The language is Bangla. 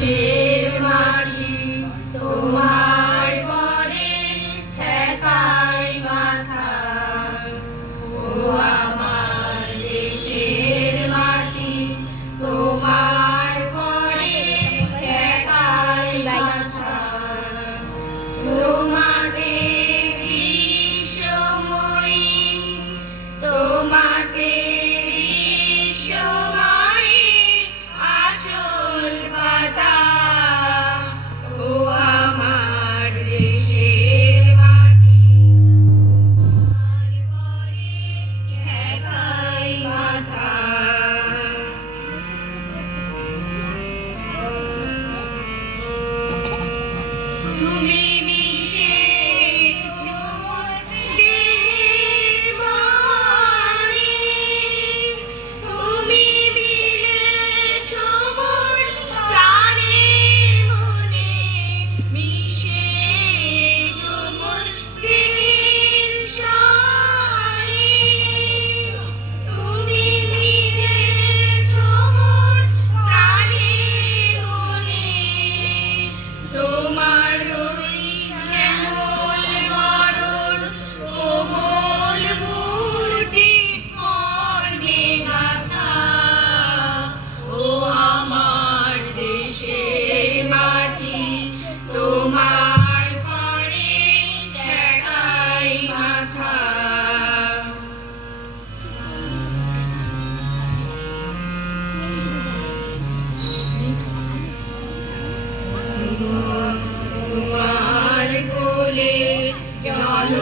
দেশের মাটি তোমার পরে ঠেকাই মাথা। ও আমার দেশের মাটি তোমার পরে ঠেকাই মাথা। তোমাকে বিশ্বময়ী, তোমাকে বিশ্বময়ী আঁচল পাতা। ও আমার দেশের মাটি তোমার পরে ঠেকাই মাথা। তুমি মিশে মোর দেহের বাণী, তুমি মিশেছ মোর প্রাণের মনে, মিশেছ মোর দেহের সারি। তুমি মিশেছ মোর প্রাণের মনে, তোমার ওই শ্যামল বরণ কোমল মূর্তি কর্ণে গাঁথা। ও আমার দেশের মাটি তোমার পরে ঠেকাই মাথা। তোমার কোলে জল